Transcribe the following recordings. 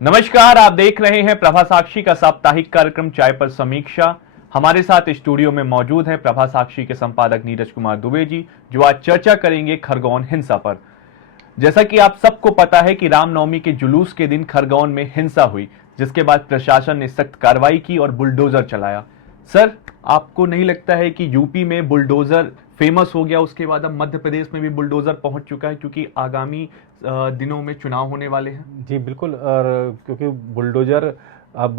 नमस्कार, आप देख रहे हैं प्रभा साक्षी का साप्ताहिक कार्यक्रम चाय पर समीक्षा। हमारे साथ स्टूडियो में मौजूद है प्रभा साक्षी के संपादक नीरज कुमार दुबे जी, जो आज चर्चा करेंगे खरगोन हिंसा पर। जैसा कि आप सबको पता है कि रामनवमी के जुलूस के दिन खरगोन में हिंसा हुई, जिसके बाद प्रशासन ने सख्त कार्रवाई की और बुलडोजर चलाया। सर, आपको नहीं लगता है कि यूपी में बुलडोजर फेमस हो गया, उसके बाद अब मध्य प्रदेश में भी बुलडोजर पहुंच चुका है, क्योंकि आगामी दिनों में चुनाव होने वाले हैं? जी बिल्कुल। और क्योंकि बुलडोजर अब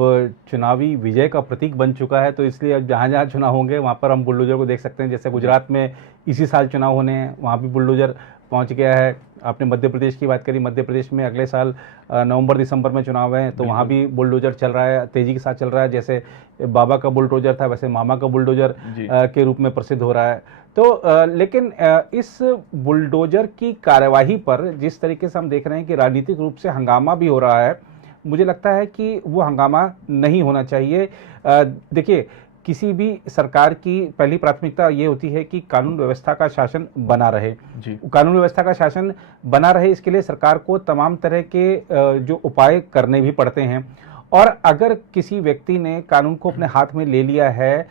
चुनावी विजय का प्रतीक बन चुका है, तो इसलिए अब जहाँ जहाँ चुनाव होंगे वहाँ पर हम बुलडोजर को देख सकते हैं। जैसे गुजरात में इसी साल चुनाव होने हैं, वहाँ भी बुलडोजर पहुँच गया है। आपने मध्य प्रदेश की बात करी, मध्य प्रदेश में अगले साल नवंबर दिसंबर में चुनाव है, तो वहाँ भी बुलडोजर चल रहा है, तेज़ी के साथ चल रहा है। जैसे बाबा का बुलडोजर था, वैसे मामा का बुलडोजर के रूप में प्रसिद्ध हो रहा है। तो लेकिन इस बुलडोजर की कार्यवाही पर जिस तरीके से हम देख रहे हैं कि राजनीतिक रूप से हंगामा भी हो रहा है, मुझे लगता है कि वो हंगामा नहीं होना चाहिए। देखिए, किसी भी सरकार की पहली प्राथमिकता ये होती है कि कानून व्यवस्था का शासन बना रहे। कानून व्यवस्था का शासन बना रहे, इसके लिए सरकार को तमाम तरह के जो उपाय करने भी पड़ते हैं। और अगर किसी व्यक्ति ने कानून को अपने हाथ में ले लिया है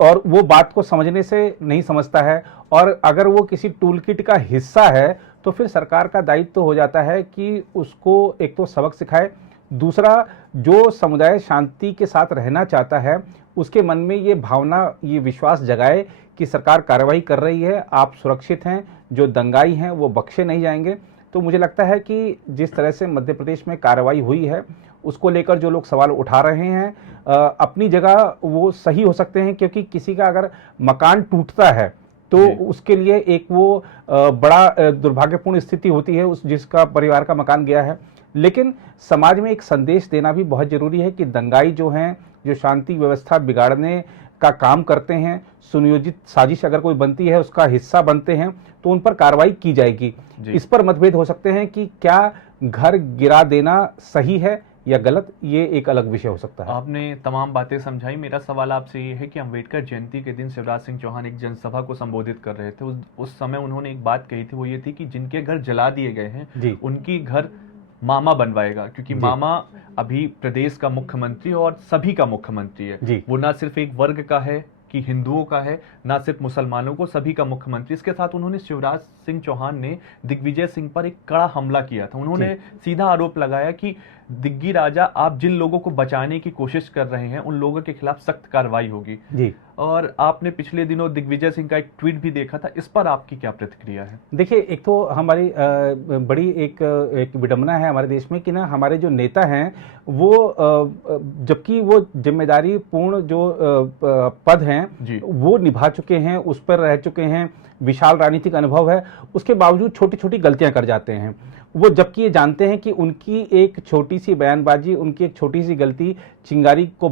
और वो बात को समझने से नहीं समझता है, और अगर वो किसी टूल किट का हिस्सा है, तो फिर सरकार का दायित्व तो हो जाता है कि उसको एक तो सबक सिखाए, दूसरा जो समुदाय शांति के साथ रहना चाहता है उसके मन में ये भावना, ये विश्वास जगाए कि सरकार कार्रवाई कर रही है, आप सुरक्षित हैं, जो दंगाई हैं वो बख्शे नहीं जाएंगे। तो मुझे लगता है कि जिस तरह से मध्य प्रदेश में कार्रवाई हुई है, उसको लेकर जो लोग सवाल उठा रहे हैं अपनी जगह वो सही हो सकते हैं, क्योंकि किसी का अगर मकान टूटता है तो उसके लिए एक वो बड़ा दुर्भाग्यपूर्ण स्थिति होती है उस जिसका परिवार का मकान गया है। लेकिन समाज में एक संदेश देना भी बहुत जरूरी है कि दंगाई जो हैं, जो शांति व्यवस्था बिगाड़ने का काम करते हैं, सुनियोजित साजिश अगर कोई बनती है उसका हिस्सा बनते हैं, तो उन पर कार्रवाई की जाएगी। इस पर मतभेद हो सकते हैं कि क्या घर गिरा देना सही है या गलत, ये एक अलग विषय हो सकता है। आपने तमाम बातें समझाई। मेरा सवाल आपसे ये है कि अम्बेडकर जयंती के दिन शिवराज सिंह चौहान एक जनसभा को संबोधित कर रहे थे। उस समय उन्होंने एक बात कही थी, वो ये थी कि जिनके घर जला दिए गए हैं उनकी घर मामा बनवाएगा, क्योंकि मामा अभी प्रदेश का मुख्यमंत्री और सभी का मुख्यमंत्री है। वो ना सिर्फ एक वर्ग का है कि हिंदुओं का है, ना सिर्फ मुसलमानों को, सभी का मुख्यमंत्री। इसके साथ उन्होंने शिवराज सिंह चौहान ने दिग्विजय सिंह पर एक कड़ा हमला किया था। उन्होंने सीधा आरोप लगाया कि दिग्गी राजा, आप जिन लोगों को बचाने की कोशिश कर रहे हैं उन लोगों के खिलाफ सख्त कार्रवाई होगी। और आपने पिछले दिनों दिग्विजय सिंह का एक ट्वीट भी देखा था, इस पर आपकी क्या प्रतिक्रिया है? देखिए, एक तो हमारी बड़ी एक विडंबना है हमारे देश में कि ना, हमारे जो नेता हैं वो जबकि वो जिम्मेदारी पूर्ण जो पद हैं वो निभा चुके हैं, उस पर रह चुके हैं, विशाल राजनीतिक अनुभव है, उसके बावजूद छोटी छोटी गलतियां कर जाते हैं वो, जबकि ये जानते हैं कि उनकी एक छोटी सी बयानबाजी, उनकी एक छोटी सी गलती चिंगारी को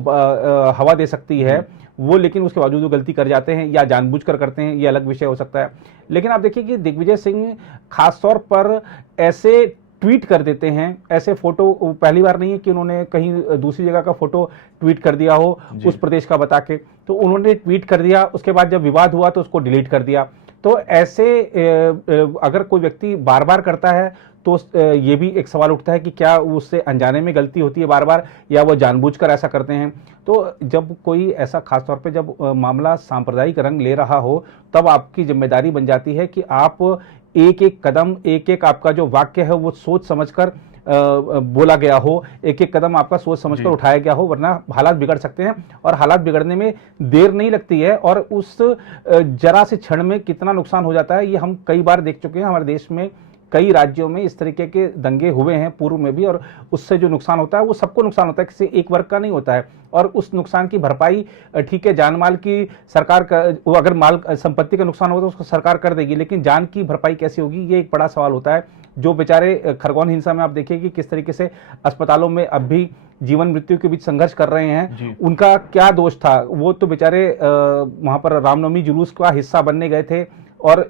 हवा दे सकती है वो, लेकिन उसके बावजूद वो गलती कर जाते हैं या जानबूझकर करते हैं, ये अलग विषय हो सकता है। लेकिन आप देखिए कि दिग्विजय सिंह खासतौर पर ऐसे ट्वीट कर देते हैं, ऐसे फोटो, पहली बार नहीं है कि उन्होंने कहीं दूसरी जगह का फोटो ट्वीट कर दिया हो उस प्रदेश का बता के, तो उन्होंने ट्वीट कर दिया, उसके बाद जब विवाद हुआ तो उसको डिलीट कर दिया। तो ऐसे अगर कोई व्यक्ति बार बार करता है तो ये भी एक सवाल उठता है कि क्या उससे अनजाने में गलती होती है बार बार, या वो जानबूझकर ऐसा करते हैं। तो जब कोई ऐसा, खासतौर पे जब मामला सांप्रदायिक रंग ले रहा हो, तब आपकी जिम्मेदारी बन जाती है कि आप एक एक कदम, एक एक आपका जो वाक्य है वो सोच समझकर बोला गया हो, एक एक कदम आपका सोच समझकर उठाया गया हो, वरना हालात बिगड़ सकते हैं। और हालात बिगड़ने में देर नहीं लगती है, और उस जरा से क्षण में कितना नुकसान हो जाता है ये हम कई बार देख चुके हैं। हमारे देश में कई राज्यों में इस तरीके के दंगे हुए हैं पूर्व में भी, और उससे जो नुकसान होता है वो सबको नुकसान होता है, किसी एक वर्ग का नहीं होता है। और उस नुकसान की भरपाई, ठीक है, जान माल की सरकार का, अगर माल संपत्ति का नुकसान होगा तो उसको सरकार कर देगी, लेकिन जान की भरपाई कैसे होगी, ये एक बड़ा सवाल होता है। जो बेचारे खरगोन हिंसा में आप देखिए कि किस तरीके से अस्पतालों में अब भी जीवन मृत्यु के बीच संघर्ष कर रहे हैं, उनका क्या दोष था? वो तो बेचारे वहां पर रामनवमी जुलूस का हिस्सा बनने गए थे और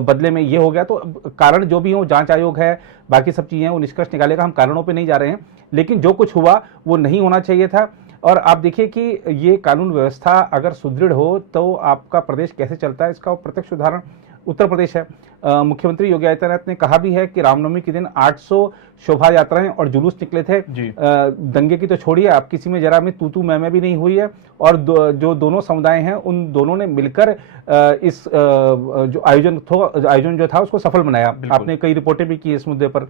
बदले में ये हो गया। तो कारण जो भी हो, जांच आयोग है, बाकी सब चीजें, वो निष्कर्ष निकालेगा, हम कारणों पे नहीं जा रहे हैं, लेकिन जो कुछ हुआ वो नहीं होना चाहिए था। और आप देखिए कि ये कानून व्यवस्था अगर सुदृढ़ हो तो आपका प्रदेश कैसे चलता है, इसका प्रत्यक्ष उदाहरण उत्तर प्रदेश है। मुख्यमंत्री योगी आदित्यनाथ ने कहा भी है कि रामनवमी के दिन 800 शोभा यात्राएं और जुलूस निकले थे। दंगे की तो छोड़िए, आप किसी में जरा में तू मैं भी नहीं हुई है। और जो दोनों समुदाय हैं उन दोनों ने मिलकर इस जो आयोजन जो था उसको सफल बनाया। आपने कई रिपोर्टें भी की इस मुद्दे पर।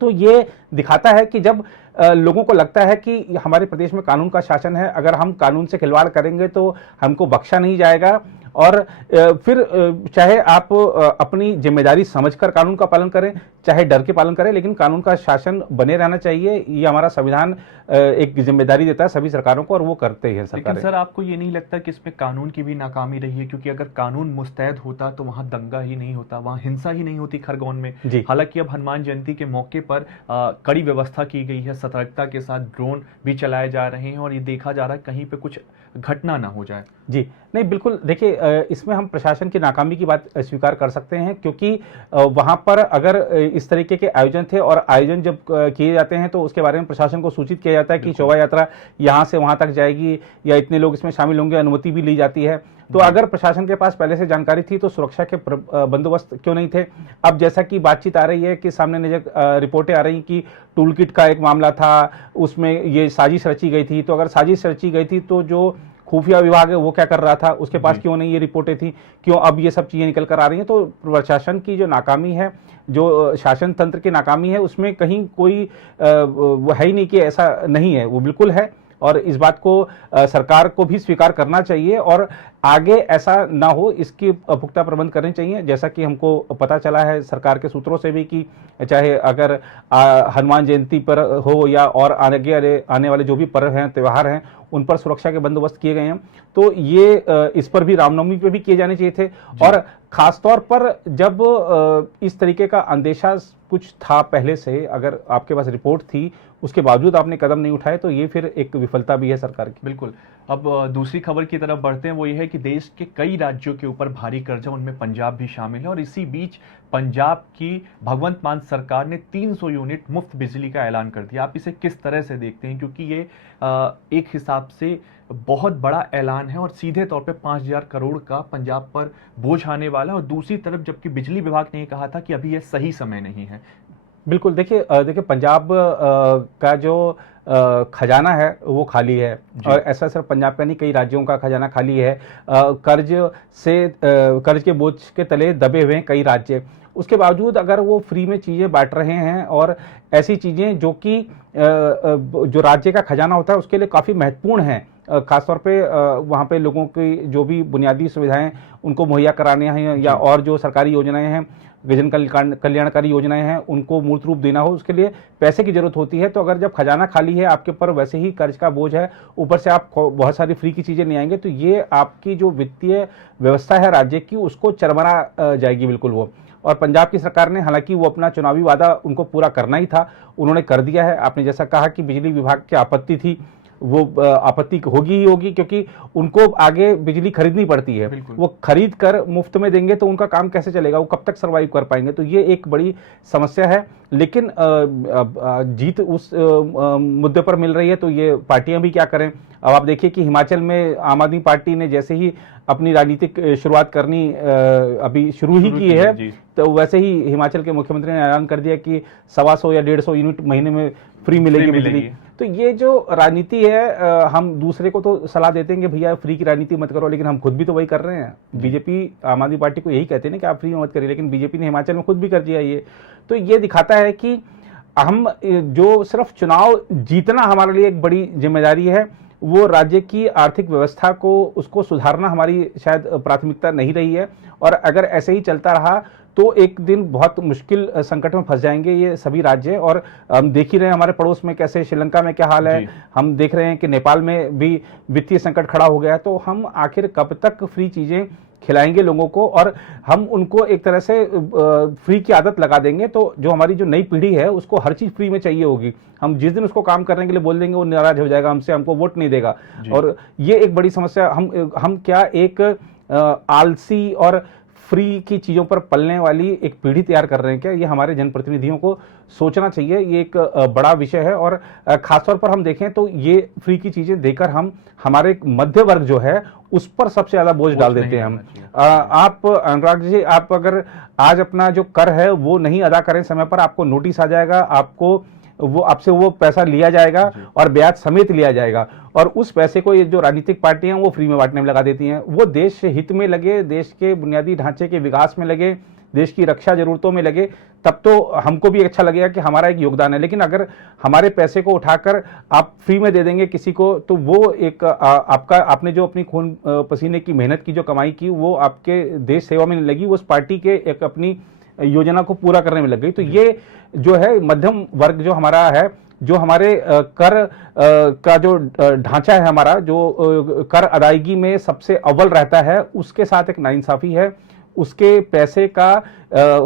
तो ये दिखाता है कि जब लोगों को लगता है कि हमारे प्रदेश में कानून का शासन है, अगर हम कानून से खिलवाड़ करेंगे तो हमको बख्शा नहीं जाएगा, और फिर चाहे आप अपनी जिम्मेदारी समझकर कानून का पालन करें, चाहे डर के पालन करें, लेकिन कानून का शासन बने रहना चाहिए। ये हमारा संविधान एक जिम्मेदारी देता है सभी सरकारों को, और वो करते हैं सरकारें। लेकिन सर, आपको ये नहीं लगता कि इसमें कानून की भी नाकामी रही है? क्योंकि अगर कानून मुस्तैद होता तो वहां दंगा ही नहीं होता, वहां हिंसा ही नहीं होती खरगोन में। हालांकि अब हनुमान जयंती के मौके पर कड़ी व्यवस्था की गई है, सतर्कता के साथ ड्रोन भी चलाए जा रहे हैं, और ये देखा जा रहा है कहीं पे कुछ घटना ना हो जाए। जी नहीं, बिल्कुल। देखिए, इसमें हम प्रशासन की नाकामी की बात स्वीकार कर सकते हैं, क्योंकि वहां पर अगर इस तरीके के आयोजन थे, और आयोजन जब किए जाते हैं तो उसके बारे में प्रशासन को सूचित किया जाता है कि शोभा यात्रा यहां से वहां तक जाएगी या इतने लोग इसमें शामिल होंगे, अनुमति भी ली जाती है। तो अगर प्रशासन के पास पहले से जानकारी थी तो सुरक्षा के बंदोबस्त क्यों नहीं थे? अब जैसा कि बातचीत आ रही है कि सामने रिपोर्टें आ रही कि टूल किट का एक मामला था, उसमें ये साजिश रची गई थी। तो अगर साजिश रची गई थी तो जो खुफिया विभाग है वो क्या कर रहा था, उसके पास क्यों नहीं ये रिपोर्टें थी, क्यों अब ये सब चीजें निकल कर आ रही हैं? तो प्रशासन की जो नाकामी है, जो शासन तंत्र की नाकामी है, उसमें कहीं कोई है ही नहीं कि ऐसा नहीं है, वो बिल्कुल है। और इस बात को सरकार को भी स्वीकार करना चाहिए, और आगे ऐसा ना हो इसकी पुख्ता प्रबंध करने चाहिए। जैसा कि हमको पता चला है सरकार के सूत्रों से भी कि चाहे अगर हनुमान जयंती पर हो या और आने वाले जो भी पर्व हैं, त्यौहार हैं, उन पर सुरक्षा के बंदोबस्त किए गए हैं। तो ये इस पर भी, रामनवमी पे भी किए जाने चाहिए थे। और खासतौर पर जब इस तरीके का अंदेशा कुछ था पहले से, अगर आपके पास रिपोर्ट थी, उसके बावजूद आपने कदम नहीं उठाए, तो ये फिर एक विफलता भी है सरकार की। बिल्कुल। अब दूसरी खबर की तरफ बढ़ते हैं। वो ये है कि देश के कई राज्यों के ऊपर भारी कर्जा, उनमें पंजाब भी शामिल है, और इसी बीच पंजाब की भगवंत मान सरकार ने 300 यूनिट मुफ्त बिजली का ऐलान कर दिया। आप इसे किस तरह से देखते हैं? क्योंकि ये एक हिसाब से बहुत बड़ा ऐलान है, और सीधे तौर पे 5000 करोड़ का पंजाब पर बोझ आने वाला है। और दूसरी तरफ जबकि बिजली विभाग ने कहा था कि अभी यह सही समय नहीं है। बिल्कुल। देखिए पंजाब का जो खजाना है वो खाली है, और ऐसा सिर्फ पंजाब का नहीं, कई राज्यों का खजाना खाली है। कर्ज के बोझ के तले दबे हुए हैं कई राज्य। उसके बावजूद अगर वो फ्री में चीज़ें बांट रहे हैं, और ऐसी चीज़ें जो कि जो राज्य का खजाना होता है उसके लिए काफ़ी महत्वपूर्ण हैं, खासतौर पे वहाँ पे लोगों की जो भी बुनियादी सुविधाएं उनको मुहैया कराने हैं, या और जो सरकारी योजनाएं हैं, जन कल्याणकारी योजनाएं हैं, उनको मूर्त रूप देना हो, उसके लिए पैसे की जरूरत होती है। तो अगर जब खजाना खाली है, आपके ऊपर वैसे ही कर्ज का बोझ है, ऊपर से आप बहुत सारी फ्री की चीजें ले आएंगे, तो ये आपकी जो वित्तीय व्यवस्था है राज्य की, उसको चरमरा जाएगी बिल्कुल वो। और पंजाब की सरकार ने, हालांकि वो अपना चुनावी वादा उनको पूरा करना ही था, उन्होंने कर दिया है। आपने जैसा कहा कि बिजली विभाग की आपत्ति थी, वो आपत्ति होगी ही होगी, क्योंकि उनको आगे बिजली खरीदनी पड़ती है। वो खरीद कर मुफ्त में देंगे तो उनका काम कैसे चलेगा, वो कब तक सरवाइव कर पाएंगे? तो ये एक बड़ी समस्या है। लेकिन जीत उस मुद्दे पर मिल रही है, तो ये पार्टियां भी क्या करें। अब आप देखिए कि हिमाचल में आम आदमी पार्टी ने जैसे ही अपनी राजनीतिक शुरुआत करनी अभी शुरू ही की है, तो वैसे ही हिमाचल के मुख्यमंत्री ने ऐलान कर दिया कि 125 या 150 यूनिट महीने में फ्री मिलेगी बिजली। तो ये जो राजनीति है, हम दूसरे को तो सलाह देते हैं कि भैया फ्री की राजनीति मत करो, लेकिन हम खुद भी तो वही कर रहे हैं। बीजेपी आम आदमी पार्टी को यही कहते हैं ना कि आप फ्री में मत करिए, लेकिन बीजेपी ने हिमाचल में खुद भी कर दिया ये। तो ये दिखाता है कि हम जो सिर्फ चुनाव जीतना हमारे लिए एक बड़ी जिम्मेदारी है, वो राज्य की आर्थिक व्यवस्था को, उसको सुधारना हमारी शायद प्राथमिकता नहीं रही है। और अगर ऐसे ही चलता रहा तो एक दिन बहुत मुश्किल संकट में फंस जाएंगे ये सभी राज्य। और हम देख ही रहे हैं हमारे पड़ोस में कैसे, श्रीलंका में क्या हाल है, हम देख रहे हैं कि नेपाल में भी वित्तीय संकट खड़ा हो गया है। तो हम आखिर कब तक फ्री चीजें खिलाएंगे लोगों को, और हम उनको एक तरह से फ्री की आदत लगा देंगे, तो जो हमारी जो नई पीढ़ी है उसको हर चीज फ्री में चाहिए होगी। हम जिस दिन उसको काम करने के लिए बोल देंगे वो नाराज हो जाएगा हमसे, हमको वोट नहीं देगा। और ये एक बड़ी समस्या। हम क्या एक आलसी और फ्री की चीज़ों पर पलने वाली एक पीढ़ी तैयार कर रहे हैं क्या? ये हमारे जनप्रतिनिधियों को सोचना चाहिए। ये एक बड़ा विषय है और खासतौर पर हम देखें तो ये फ्री की चीज़ें देकर हम हमारे मध्य वर्ग जो है उस पर सबसे ज़्यादा बोझ डाल देते हैं हम। आप अनुराग जी, आप अगर आज अपना जो कर है वो नहीं अदा करें समय पर, आपको नोटिस आ जाएगा, आपसे वो पैसा लिया जाएगा और ब्याज समेत लिया जाएगा और उस पैसे को ये जो राजनीतिक पार्टियां वो फ्री में बांटने में लगा देती हैं। वो देश हित में लगे, देश के बुनियादी ढांचे के विकास में लगे, देश की रक्षा जरूरतों में लगे, तब तो हमको भी अच्छा लगेगा कि हमारा एक योगदान है। लेकिन अगर हमारे पैसे को उठाकर आप फ्री में दे देंगे किसी को, तो वो एक आपने जो अपनी खून पसीने की मेहनत की जो कमाई की वो आपके देश सेवा में नहीं लगी, वो उस पार्टी के एक अपनी योजना को पूरा करने में लग गई। तो ये जो है मध्यम वर्ग जो हमारा है, जो हमारे कर का जो ढांचा है हमारा, जो कर अदायगी में सबसे अव्वल रहता है, उसके साथ एक नाइंसाफी है। उसके पैसे का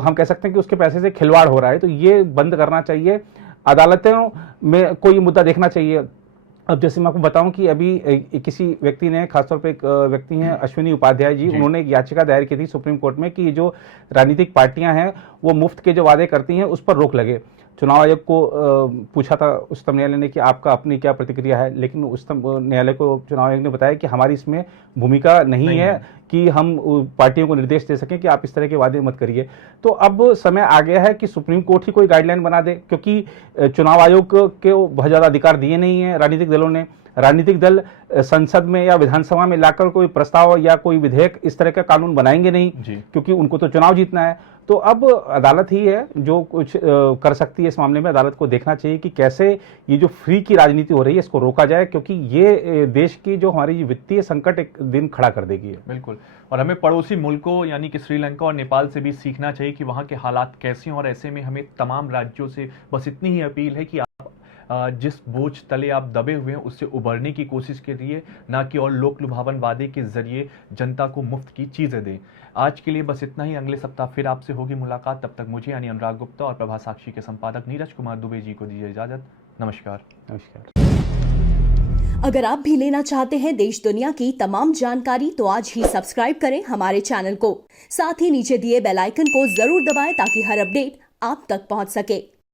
हम कह सकते हैं कि उसके पैसे से खिलवाड़ हो रहा है। तो ये बंद करना चाहिए, अदालतों में कोई मुद्दा देखना चाहिए। अब जैसे मैं आपको बताऊं कि अभी किसी व्यक्ति ने, खासतौर पे एक व्यक्ति हैं अश्विनी उपाध्याय जी, उन्होंने एक याचिका दायर की थी सुप्रीम कोर्ट में कि जो राजनीतिक पार्टियां हैं वो मुफ्त के जो वादे करती हैं उस पर रोक लगे। चुनाव आयोग को पूछा था उच्चतम न्यायालय ने कि आपका अपनी क्या प्रतिक्रिया है, लेकिन उच्चतम न्यायालय को चुनाव आयोग ने बताया कि हमारी इसमें भूमिका नहीं है कि हम पार्टियों को निर्देश दे सकें कि आप इस तरह के वादे मत करिए। तो अब समय आ गया है कि सुप्रीम कोर्ट ही कोई गाइडलाइन बना दे, क्योंकि चुनाव आयोग को बहुत ज़्यादा अधिकार दिए नहीं है राजनीतिक दलों ने। राजनीतिक दल संसद में या विधानसभा में लाकर कोई प्रस्ताव या कोई विधेयक इस तरह का कानून बनाएंगे नहीं, क्योंकि उनको तो चुनाव जीतना है। तो अब अदालत ही है जो कुछ कर सकती है इस मामले में। अदालत को देखना चाहिए कि कैसे ये जो फ्री की राजनीति हो रही है इसको रोका जाए, क्योंकि ये देश की जो हमारी वित्तीय संकट एक दिन खड़ा कर देगी। बिल्कुल, और हमें पड़ोसी मुल्कों यानी कि श्रीलंका और नेपाल से भी सीखना चाहिए कि वहाँ के हालात कैसे हैं। और ऐसे में हमें तमाम राज्यों से बस इतनी ही अपील है कि आप जिस बोझ तले आप दबे हुए हैं उससे उबरने की कोशिश करिए, ना कि और लोक लुभावन वादे के जरिए जनता को मुफ्त की चीजें दें। आज के लिए बस इतना ही। अगले सप्ताह फिर आपसे होगी मुलाकात। तब तक मुझे यानी अनुराग गुप्ता और प्रभा साक्षी के संपादक नीरज कुमार दुबे जी को दीजिए इजाजत। नमस्कार। अगर आप भी लेना चाहते हैं देश दुनिया की तमाम जानकारी तो आज ही सब्सक्राइब करें हमारे चैनल को। साथ ही नीचे दिए बेल आइकन को जरूर दबाएं ताकि हर अपडेट आप तक पहुंच सके।